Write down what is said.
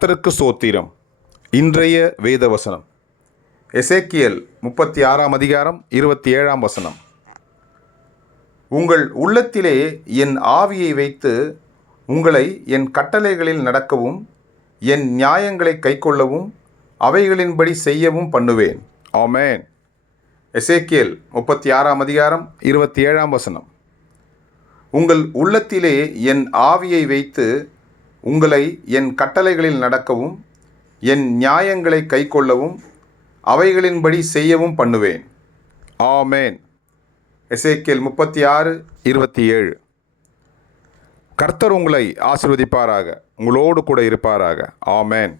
கர்த்தருக்கு சோத்திரம். இன்றைய வேதவசனம் எசேக்கியேல் 36 அதிகாரம் 27 வசனம். உங்கள் உள்ளத்திலே என் ஆவியை வைத்து உங்களை என் கட்டளைகளில் நடக்கவும் என் நியாயங்களை கைக்கொள்ளவும் அவைகளின்படி செய்யவும் பண்ணுவேன். ஆமென். எசேக்கியேல் 36 அதிகாரம் 27 வசனம். உங்கள் உள்ளத்திலே என் ஆவியை வைத்து உங்களை என் கட்டளைகளில் நடக்கவும் என் நியாயங்களை கைக்கொள்ளவும் அவைகளின்படி செய்யவும் பண்ணுவேன். ஆமென். எசேக்கியேல் 36:27. கர்த்தர் உங்களை ஆசீர்வதிப்பாராக, உங்களோடு கூட இருப்பாராக. ஆமென்.